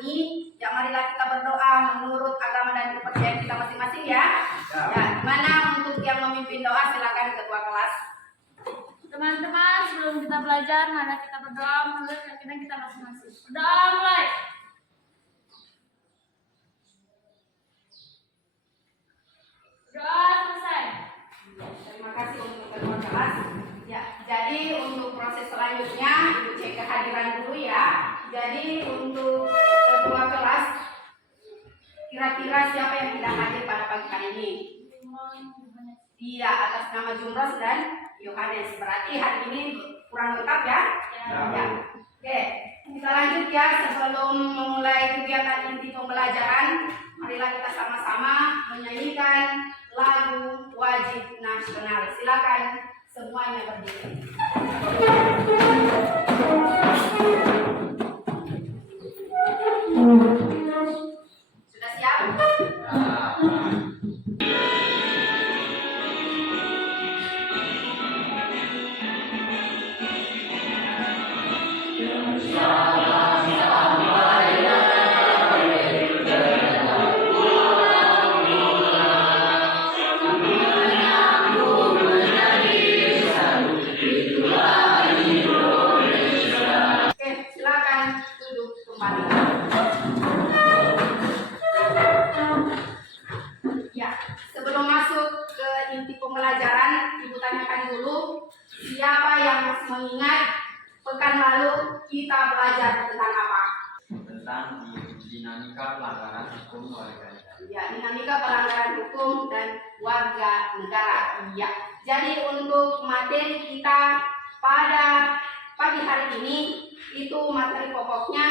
ini, ya marilah kita berdoa menurut agama dan kepercayaan kita masing-masing ya. Ya, dimana untuk yang memimpin doa silakan ketua kelas. Teman-teman, sebelum kita belajar, mari kita berdoa menurut keyakinan kita masing-masing. Berdoa mulai. Berdoa selesai. Terima kasih untuk ketua kelas. Ya, jadi untuk proses selanjutnya Ibu cek kehadiran dulu ya. Jadi untuk ketua kelas, kira-kira siapa yang tidak hadir pada pagi hari ini? Iya, atas nama Jumros dan Yohanes. Berarti hari ini kurang lengkap ya? Ya. Oke, kita lanjut ya. Sebelum memulai kegiatan inti pembelajaran, marilah kita sama-sama menyanyikan lagu wajib nasional. Silakan semuanya berdiri. Sudah siap? Pembelajaran, Ibu tanyakan dulu siapa yang masih mengingat pekan lalu kita belajar tentang apa? Tentang dinamika pelanggaran hukum warga negara. Ya, dinamika pelanggaran hukum dan warga negara. Iya. Jadi untuk materi kita pada pagi hari ini itu materi pokoknya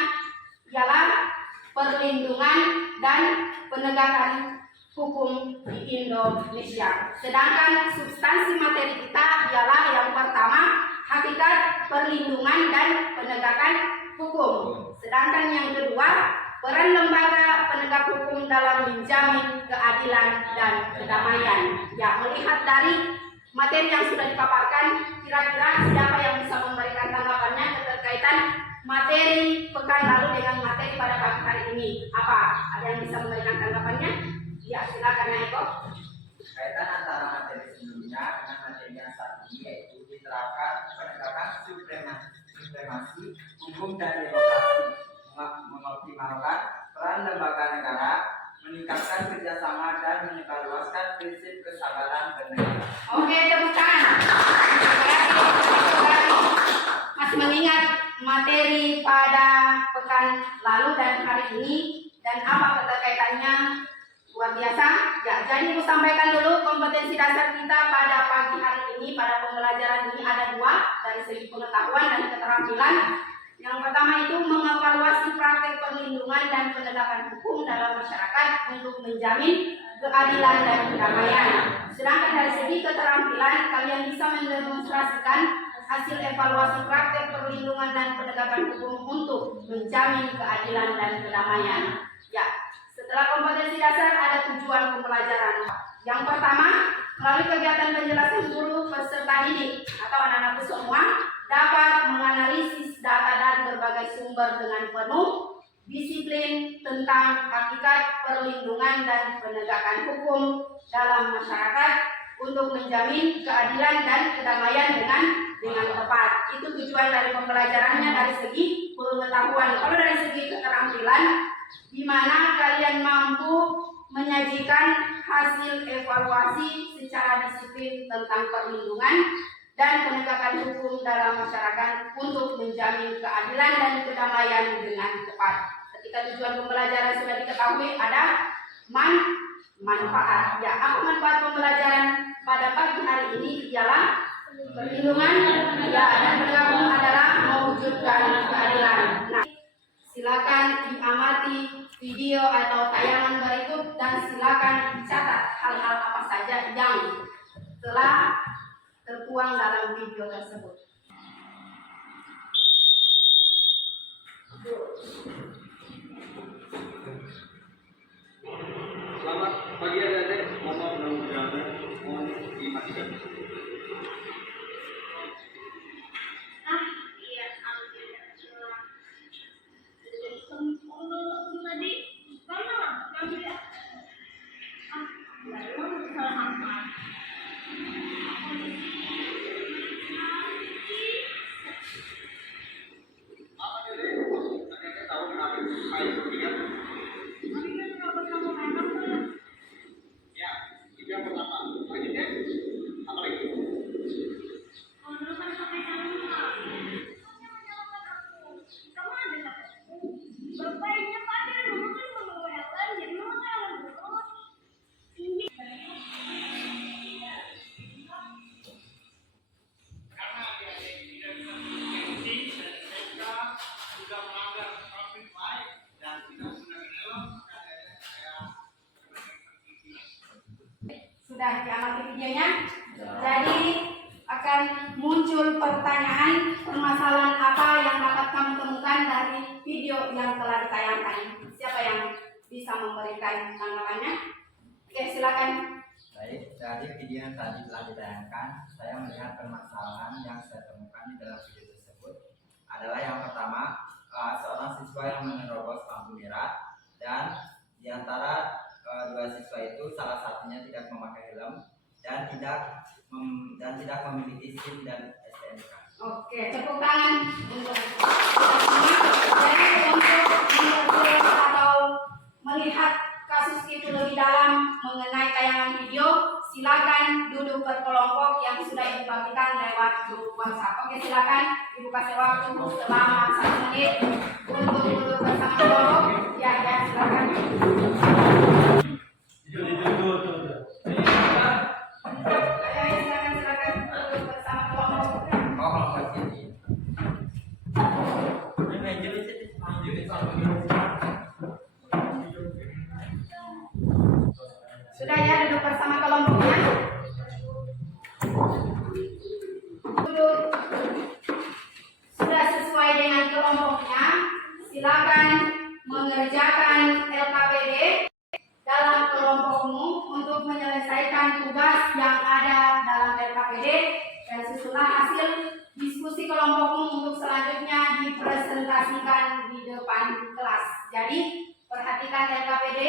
ialah perlindungan dan penegakan hukum di Indonesia. Sedangkan substansi materi kita ialah yang pertama hakikat perlindungan dan penegakan hukum. Sedangkan yang kedua peran lembaga penegak hukum dalam menjamin keadilan dan kedamaian. Ya, melihat dari materi yang sudah dipaparkan, kira-kira siapa yang bisa memberikan tanggapannya keterkaitan materi pekan lalu dengan materi pada pagi hari ini? Apa? Ada yang bisa memberikan tanggapannya? Ya, silakan Eko. Kaitan antara materi sebelumnya dengan materi yang saat ini yaitu diterapkan penegakan supremasi hukum dan demokrasi, mengoptimalkan peran lembaga negara, meningkatkan kerjasama dan menyebarluaskan prinsip kesabaran bernegara. Oke, tepuk tangan. Masih mengingat materi pada pekan lalu dan hari ini dan apa keterkaitannya? Luar biasa. Ya, jadi Ibu sampaikan dulu kompetensi dasar kita pada pagi hari ini, pada pembelajaran ini ada dua, dari segi pengetahuan dan keterampilan. Yang pertama itu mengevaluasi praktek perlindungan dan penegakan hukum dalam masyarakat untuk menjamin keadilan dan kedamaian. Sedangkan dari segi keterampilan, kalian bisa mendemonstrasikan hasil evaluasi praktek perlindungan dan penegakan hukum untuk menjamin keadilan dan kedamaian. Ya. Setelah kompetensi dasar ada tujuan pembelajaran. Yang pertama, melalui kegiatan penjelasan guru peserta didik atau anak-anakku semua dapat menganalisis data dari berbagai sumber dengan penuh disiplin tentang hakikat perlindungan dan penegakan hukum dalam masyarakat untuk menjamin keadilan dan kedamaian dengan tepat. Itu tujuan dari pembelajarannya dari segi pengetahuan. Kalau dari segi keterampilan, di mana kalian mampu menyajikan hasil evaluasi secara disiplin tentang perlindungan dan penegakan hukum dalam masyarakat untuk menjamin keadilan dan kedamaian dengan tepat. Ketika tujuan pembelajaran sudah diketahui, ada manfaat. Ya, apa manfaat pembelajaran pada pagi hari ini ialah perlindungan ya, dan penegakan hukum adalah mewujudkan keadilan. Nah, silakan diamati video atau tayangan berikut dan silakan dicatat hal-hal apa saja yang telah tertuang dalam video tersebut. Selamat pagi adik-adik, mohon dimatikan. Iya, alhamdulillah. Sudah diamati videonya. Jadi akan muncul pertanyaan permasalahan apa yang dapat kamu temukan dari video yang telah ditayangkan. Siapa yang bisa memberikan tanggapannya? Oke, silakan. Baik, dari video yang tadi telah ditayangkan, saya melihat permasalahan yang saya temukan di dalam video tersebut adalah yang pertama, seorang siswa yang menerobos lampu merah dan di antara dua siswa itu salah satunya tidak memakai helm dan tidak memiliki SIM dan STNK. Oke, tepuk tangan untuk kita semua. Jadi untuk mengerti atau melihat kasus itu lebih dalam mengenai tayangan video, silakan duduk berkelompok yang sudah Ibu bagikan lewat grup WhatsApp. Oke, silakan Ibu kasih waktu selama 1 menit untuk duduk bersama kelompok. Ya, silakan. Silakan duduk bersama kelompok. Oh, kelompok ini. Sudah ya, duduk bersama kelompoknya. Duduk. Sudah sesuai dengan kelompoknya, silakan mengerjakan LKPD dalam kelompokmu untuk menyelesaikan tugas yang ada dalam LKPD dan susunan hasil diskusi kelompokmu untuk selanjutnya dipresentasikan di depan kelas. Jadi perhatikan LKPD,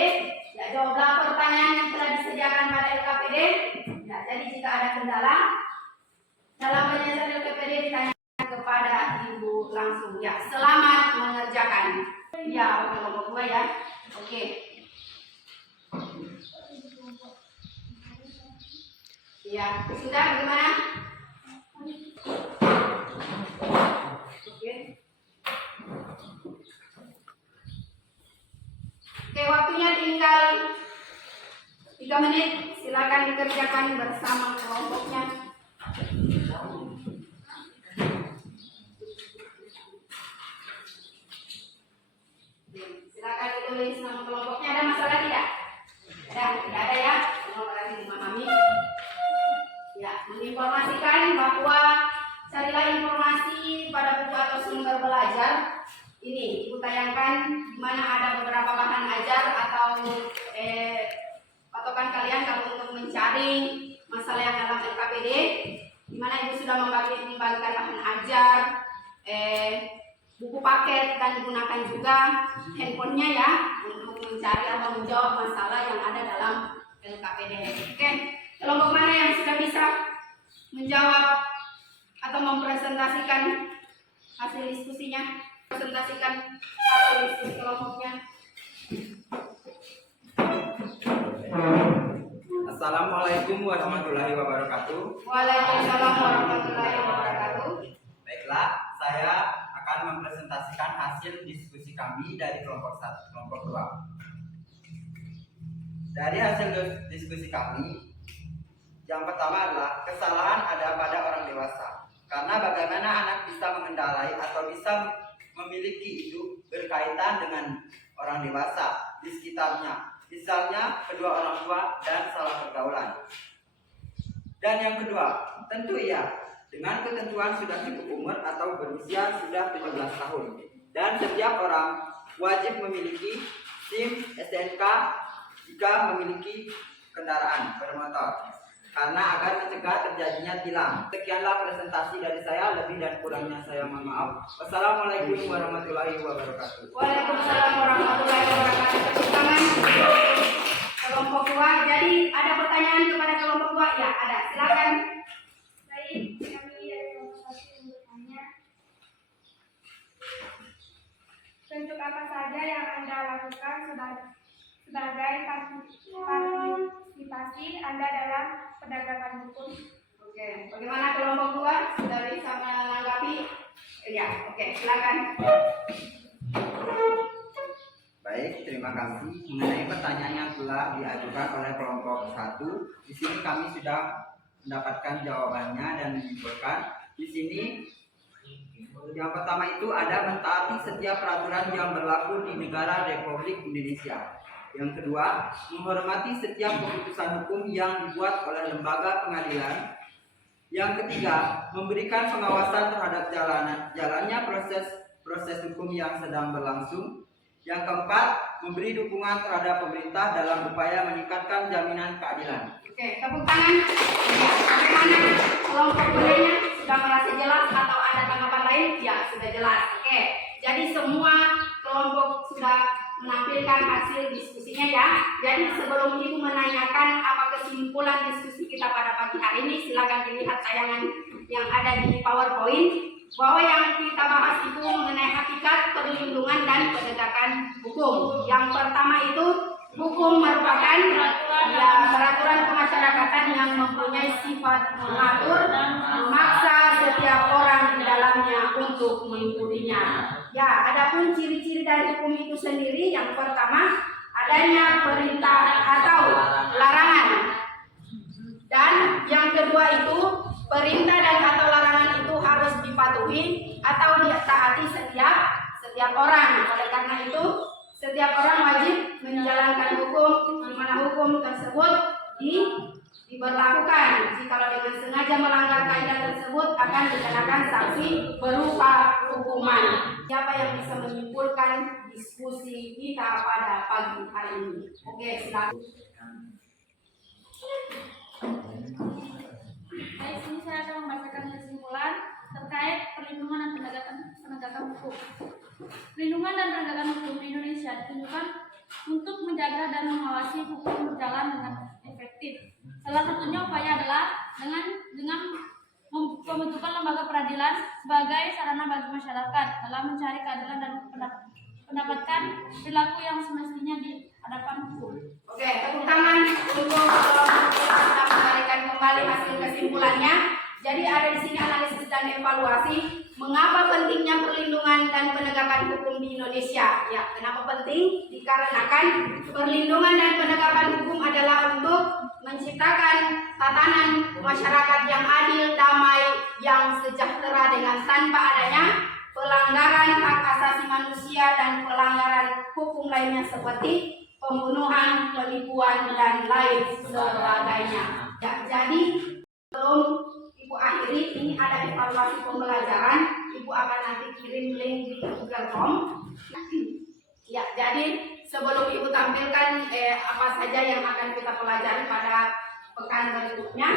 ya, jawablah pertanyaan yang telah disediakan pada LKPD. Ya, jadi jika ada kendala dalam penyelesaian LKPD ditanyakan kepada Ibu langsung. Ya, selamat mengerjakan. Ya, kelompok 2 ya. Oke. Ya, sudah bagaimana? Oke. Oke, waktunya tinggal 3 menit. Silakan dikerjakan bersama kelompoknya. Silakan ditulis nama kelompoknya. Ada masalah tidak? Tidak ada ya. Terima kasih memahami. Ya, menginformasikan bahwa carilah informasi pada buku atau sumber belajar. Ini Ibu tayangkan di mana ada beberapa bahan ajar atau patokan kalian kalau untuk mencari masalah yang dalam LKPD, di mana Ibu sudah membagikan bahan ajar, buku paket, dan digunakan juga handphonenya ya untuk mencari atau menjawab masalah yang ada dalam LKPD. Oke, kelompok mana yang sudah bisa menjawab atau mempresentasikan hasil diskusinya? Presentasikan hasil diskusi kelompoknya. Assalamualaikum warahmatullahi wabarakatuh. Waalaikumsalam warahmatullahi wabarakatuh. Baiklah, saya akan mempresentasikan hasil diskusi kami dari kelompok 1, kelompok 2. Dari hasil diskusi kami, yang pertama adalah kesalahan ada pada orang dewasa. Karena bagaimana anak bisa mengendarai atau bisa memiliki itu berkaitan dengan orang dewasa di sekitarnya. Misalnya kedua orang tua dan salah pergaulan. Dan yang kedua, tentu iya, dengan ketentuan sudah cukup umur atau berusia sudah 17 tahun. Dan setiap orang wajib memiliki SIM STNK jika memiliki kendaraan bermotor, karena agar mencegah terjadinya tilang. Sekianlah presentasi dari saya, lebih dan kurangnya saya mohon maaf. Wassalamualaikum warahmatullahi wabarakatuh. Waalaikumsalam warahmatullahi wabarakatuh. Tepuk tangan kelompok 2. Jadi ada pertanyaan kepada kelompok 2? Ya, ada. Silakan. Baik, kami dari kelompok 1 bertanya. Bentuk apa saja yang Anda lakukan sebagai partisipasi Anda dalam pedagangan hukum? Oke, bagaimana kelompok 2? Sudah bisa menanggapi? Ya, oke, silakan. Baik, terima kasih. Mengenai pertanyaan yang telah diajukan oleh kelompok 1, di sini kami sudah mendapatkan jawabannya dan menyimpulkan. Di sini yang pertama itu ada mentaati setiap peraturan yang berlaku di negara Republik Indonesia. Yang kedua, menghormati setiap keputusan hukum yang dibuat oleh lembaga pengadilan. Yang ketiga, memberikan pengawasan terhadap jalannya proses hukum yang sedang berlangsung. Yang keempat, memberi dukungan terhadap pemerintah dalam upaya meningkatkan jaminan keadilan. Oke, tepuk tangan. Ya, bagaimana kelompok lainnya sudah merasa jelas atau ada tanggapan lain? Ya, sudah jelas. Oke, jadi semua kelompok sudah menampilkan hasil diskusinya ya. Jadi sebelum Ibu menanyakan apa kesimpulan diskusi kita pada pagi hari ini, silakan dilihat tayangan yang ada di PowerPoint. Bahwa yang kita bahas itu mengenai hakikat, perlindungan, dan penegakan hukum. Yang pertama itu, hukum merupakan peraturan kemasyarakatan yang mempunyai sifat mengatur dan memaksa setiap orang di dalamnya untuk mengikutinya. Ya, adapun ciri-ciri dari hukum itu sendiri, yang pertama adanya perintah atau larangan. Dan yang kedua itu perintah dan atau larangan itu harus dipatuhi atau ditaati setiap orang. Oleh karena itu, setiap orang wajib menjalankan hukum, di mana hukum tersebut diberlakukan. Jikalau dengan sengaja melanggar kaidah tersebut akan dikenakan sanksi berupa hukuman. Siapa yang bisa menyimpulkan diskusi kita pada pagi hari ini? Oke, silakan. Baik, sini saya akan membacakan kesimpulan terkait perlindungan dan penegakan hukum. Perlindungan dan penegakan hukum di Indonesia ditunjukkan untuk menjaga dan mengawasi hukum berjalan dengan efektif. Salah satunya upaya adalah dengan pembentukan lembaga peradilan sebagai sarana bagi masyarakat dalam mencari keadilan dan mendapatkan perilaku yang semestinya di hadapan hukum. Oke, tepuk tangan untuk kita memberikan kembali hasil kesimpulannya. Jadi ada di sini analisis dan evaluasi mengapa pentingnya perlindungan dan penegakan hukum di Indonesia. Ya, kenapa penting? Dikarenakan perlindungan dan penegakan hukum adalah untuk menciptakan tatanan masyarakat yang adil, damai, yang sejahtera dengan tanpa adanya pelanggaran hak asasi manusia dan pelanggaran hukum lainnya seperti pembunuhan, penipuan, dan lain sebagainya. Ya, jadi sebelum Ibu akhiri, ini ada evaluasi pembelajaran. Ibu akan nanti kirim link di Google Form. Ya, jadi sebelum Ibu tampilkan apa saja yang akan kita pelajari pada pekan berikutnya,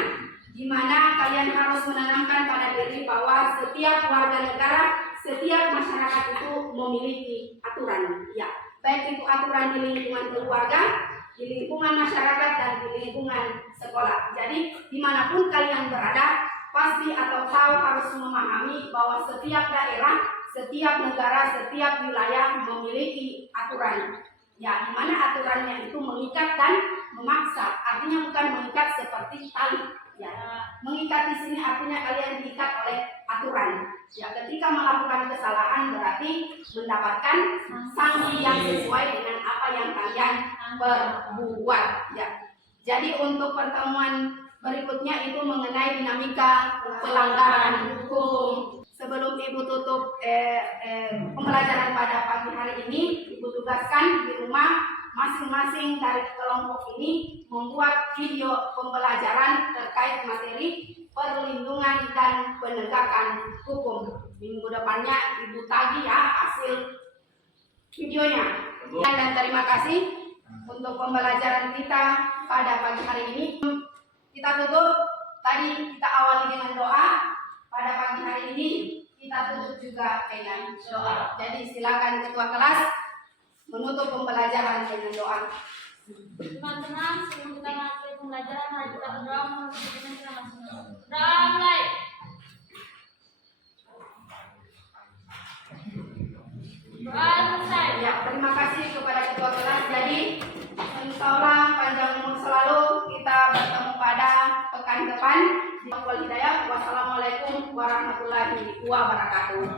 di mana kalian harus menanamkan pada diri bahwa setiap warga negara, setiap masyarakat itu memiliki aturan. Ya, baik itu aturan di lingkungan keluarga, di lingkungan masyarakat, dan di lingkungan sekolah. Jadi dimanapun kalian berada, pasti atau tahu harus memahami bahwa setiap daerah, setiap negara, setiap wilayah memiliki aturan. Ya, dimana aturannya itu mengikat dan memaksa. Artinya bukan mengikat seperti tali. Ya, mengikat di sini artinya kalian diikat oleh aturan. Ya, ketika melakukan kesalahan berarti mendapatkan sanksi yang sesuai dengan apa yang kalian perbuat. Ya, jadi untuk pertemuan berikutnya itu mengenai dinamika pelanggaran hukum. Sebelum Ibu tutup pembelajaran pada pagi hari ini, Ibu tugaskan di rumah masing-masing dari kelompok ini membuat video pembelajaran terkait materi perlindungan dan penegakan hukum. Minggu depannya Ibu tagih ya hasil videonya. Dan terima kasih untuk pembelajaran kita pada pagi hari ini. Kita tutup, tadi kita awali dengan doa, pada pagi hari ini kita tutup juga dengan doa. Jadi silakan ketua kelas menutup pembelajaran dengan doa. Teman-teman, sebelum kita masuk pembelajaran, mari kita berdoa menutup kita masing-masing. Doa mulai. Doa selesai. Ya, terima kasih kepada ketua kelas. Jadi insyaallah panjang umur selalu. Kita bertemu pada pekan depan. Wassalamualaikum warahmatullahi wabarakatuh.